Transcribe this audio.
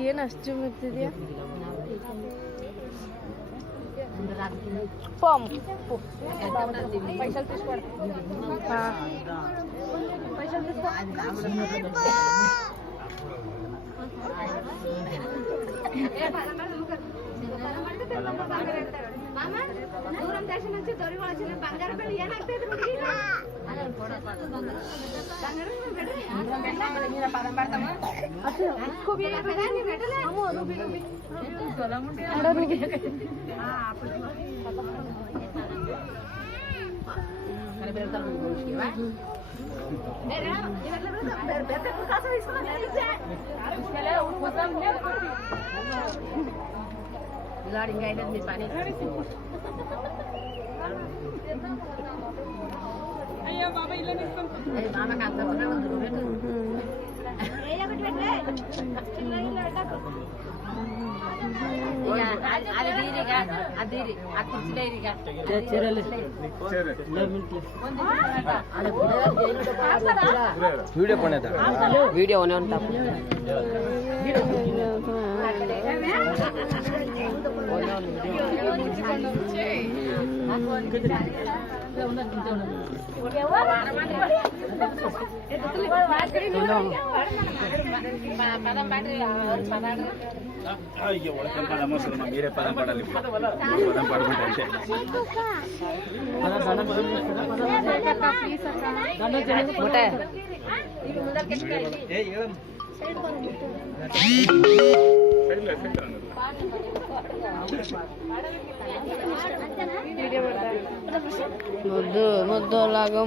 ಏನು ಅಷ್ಟು ಮೆತ್ತಿದೆಯಾ ಪಾಮ್ ಪೈಸಲ್ తీసుకో పైసలు తీసుకో దూరం దేశం నుంచి దొరికి వచ్చిన బంగారు పెళ్లి ఏనాಗ್ತದೆ అయ్యో బాబా ఇలా వీడియో మీరే పదం పడాలి పదం పడుకుంటే ముద్దు ముద్దు లాగా